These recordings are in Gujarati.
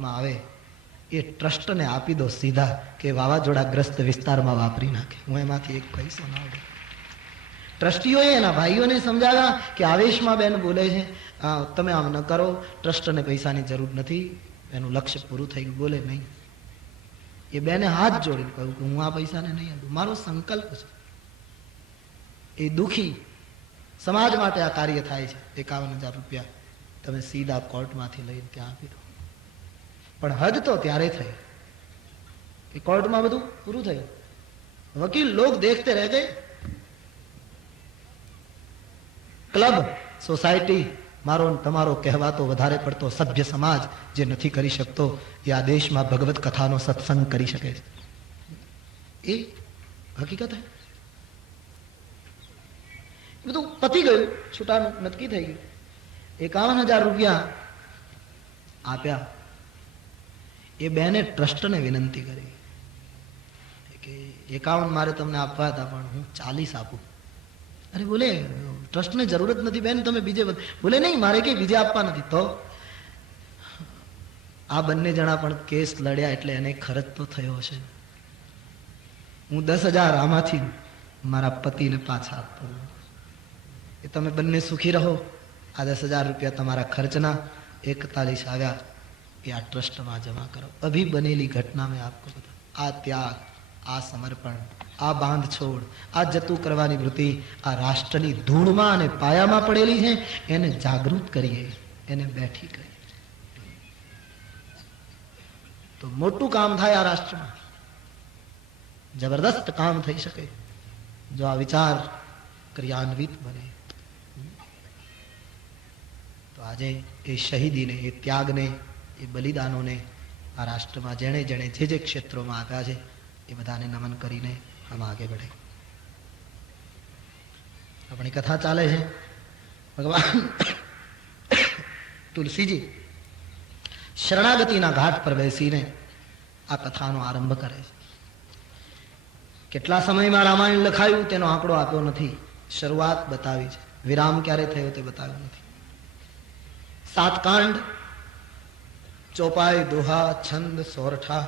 અકાઉન્ટમાં આવે એ ટ્રસ્ટને આપી દો સીધા, કે વાવાઝોડાગ્રસ્ત વિસ્તારમાં વાપરી નાખે, હું એમાંથી એક પૈસો ના ઉડે. ટ્રસ્ટીઓએ એના ભાઈઓને સમજાવ્યા કે આવેશમાં બેન બોલે છે, તમે આમ ન કરો, ટ્રસ્ટને પૈસાની જરૂર નથી, એનું લક્ષ્ય પૂરું થઈ ગયું. બોલે નહીં. એ બેને હાથ જોડીને કહ્યું કે હું આ પૈસાને નહીં આપું, મારો સંકલ્પ છે. એ દુખી, સમાજ માટે આ કાર્ય થાય છે, 51,000 રૂપિયા તમે સીધા કોર્ટમાંથી લઈને ત્યાં આપી દો. પણ હદ તો ત્યારે થઈ કે કોર્ટમાં બધું પૂરું થયું. વકીલ લોગ દેખતે રહે ગયે. ક્લબ, સોસાયટી, મારો તમારો કહેવાતો વધારે પડતો સભ્ય સમાજ જે નથી કરી શકતો, એ આ દેશમાં ભગવત કથાનો સત્સંગ કરી શકે છે. એ હકીકત હે. બધું પતી ગયું, છૂટાનું નક્કી થઈ ગયું. 51,000 રૂપિયા આપ્યા. એ બેને ટ્રસ્ટને વિનંતી કરી કે 51 મારે તમને આપવા હતા, પણ હું 40 આપું. અરે બોલે ટ્રસ્ટને જરૂરત નથી બેન, તમે બીજે. બોલે નહીં, મારે કઈ બીજે આપવા નથી. તો આ બંને જણા પણ કેસ લડ્યા એટલે એને ખર્ચ તો થયો હશે. હું 10,000 આમાંથી મારા પતિને પાછા આપું, એ તમે બંને સુખી રહો. આ 10,000 રૂપિયા તમારા ખર્ચના 41 આવ્યા, એ આ ટ્રસ્ટમાં જમા કરો. અભી બનેલી ઘટના મેં આપકો બતા. આ ત્યાગ, આ સમર્પણ, આ બાંધ છોડ, આ જતું કરવાની વૃત્તિ આ રાષ્ટ્રની ધૂળમાં અને પાયામાં પડેલી છે. એને જાગૃત કરીએ, એને બેઠી કરીએ તો મોટું કામ થાય આ રાષ્ટ્રમાં. જબરદસ્ત કામ થઈ શકે જો આ વિચાર ક્રિયાન્વિત બને. તો આજે એ શહીદીને, એ ત્યાગને, એ બલિદાનોને આ રાષ્ટ્રમાં જેણે જેણે જે ક્ષેત્રોમાં આપ્યા છે, એ બધાને નમન કરીને હમ આગે बढ़े. આપણી કથા ચાલે છે. ભગવાન તુલસીજી શરણાગતિના ઘાટ પર બેસીને આ કથાનો આરંભ કરે છે. કેટલા સમયમાં રામાયણ લખાયું તેનો આંકડો આપ્યો નથી, શરૂઆત બતાવી છે. વિરામ ક્યારે થયો તે બતાવ્યું નથી. 7 કાંડ, ચોપાઈ, દોહા, છંદ, સોરઠા,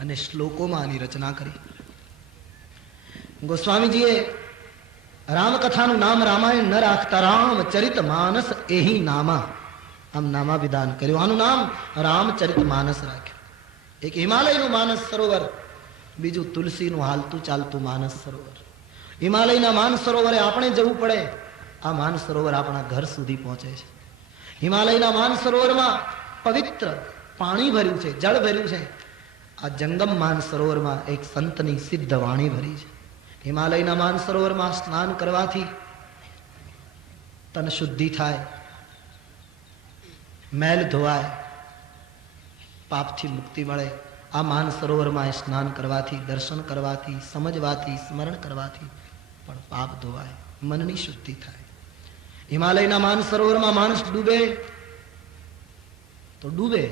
અને શ્લોકોમાં આની રચના કરી. ગોસ્વામીજીએ રામકથાનું નામ રામાયણ ન રાખતા રામચરિત માનસ એહી નામા, આમ નામાભિધાન કર્યું. આનું નામ રામચરિત માનસ રાખ્યું. એક હિમાલયનું માનસ સરોવર, બીજું તુલસીનું હાલતું ચાલતું માનસ સરોવર. હિમાલયના માન સરોવરે આપણે જવું પડે, આ માન સરોવર આપણા ઘર સુધી પહોંચે છે. હિમાલયના માન સરોવરમાં પવિત્ર પાણી ભર્યું છે, જળ ભર્યું છે. આ જંગમ માન સરોવરમાં એક સંતની સિદ્ધ વાણી ભરી છે. હિમાલયના માન સરોવરમાં સ્નાન કરવાથી તન શુદ્ધિ થાય, મેલ ધોવાય, પાપથી મુક્તિ મળે. આ માન સરોવરમાં સ્નાન કરવાથી, દર્શન કરવાથી, સમજવાથી, સ્મરણ કરવાથી પણ પાપ ધોવાય, મનની શુદ્ધિ થાય. હિમાલયના માન સરોવરમાં માણસ ડૂબે તો ડૂબે,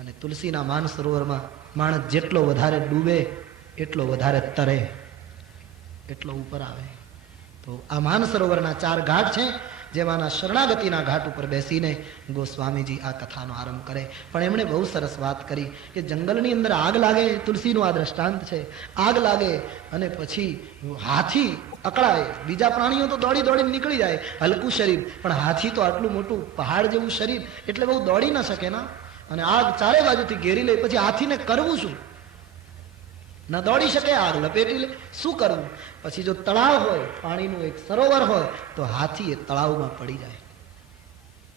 અને તુલસીના માન સરોવરમાં માણસ જેટલો વધારે ડૂબે એટલો વધારે તરે, એટલો ઉપર આવે. તો આ માન સરોવરના 4 ઘાટ છે, જેમાંના શરણાગતિના ઘાટ ઉપર બેસીને ગોસ્વામીજી આ કથાનો આરંભ કરે. પણ એમણે બહુ સરસ વાત કરી કે જંગલની અંદર આગ લાગે, તુલસીનું આ દ્રષ્ટાંત છે. આગ લાગે અને પછી હાથી અકળાય, બીજા પ્રાણીઓ તો દોડી દોડીને નીકળી જાય, હલકું શરીર, પણ હાથી તો આટલું મોટું પહાડ જેવું શરીર, એટલે બહુ દોડી ન શકે ના. અને આગ ચારે બાજુથી ઘેરી લે, પછી હાથીને કરવું શું? ન દોડી શકે, આગ લપેટી લે, શું કરવું? પછી જો તળાવ હોય, પાણીનું એક સરોવર હોય, તો હાથી એ તળાવમાં પડી જાય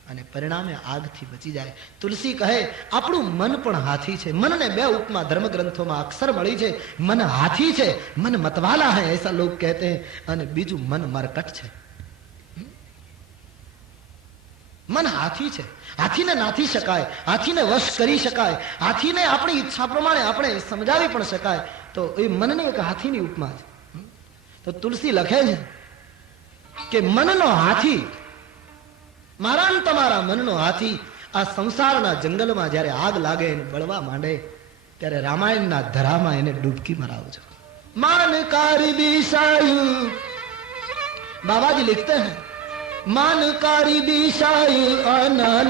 અને પરિણામે આગથી બચી જાય. તુલસી કહે આપણું મન પણ હાથી છે. મનને 2 ઉપમા ધર્મ ગ્રંથોમાં અક્ષર મળી છે. મન હાથી છે, મન મતવાલા હૈ એસા લોગ કહેતે હૈ, અને બીજું મન મરકટ છે. મન હાથી છે, હાથીને નાથી શકાય, હાથીને વશ કરી શકાય, હાથીને આપણી ઈચ્છા પ્રમાણે આપણે સમજાવી પણ શકાય. તો એ મનને એક હાથીની ઉપમા છે. તો તુલસી લખે છે કે મનનો હાથી, મારા ને તમારા મનનો હાથી આ સંસારના જંગલમાં જ્યારે આગ લાગે એને બળવા માંડે, ત્યારે રામાયણના ધરામાં એને ડૂબકી મરાવજો. માનકારી દિશાયુ, બાબાજી लिखते हैं मानकारी दिशायु अनल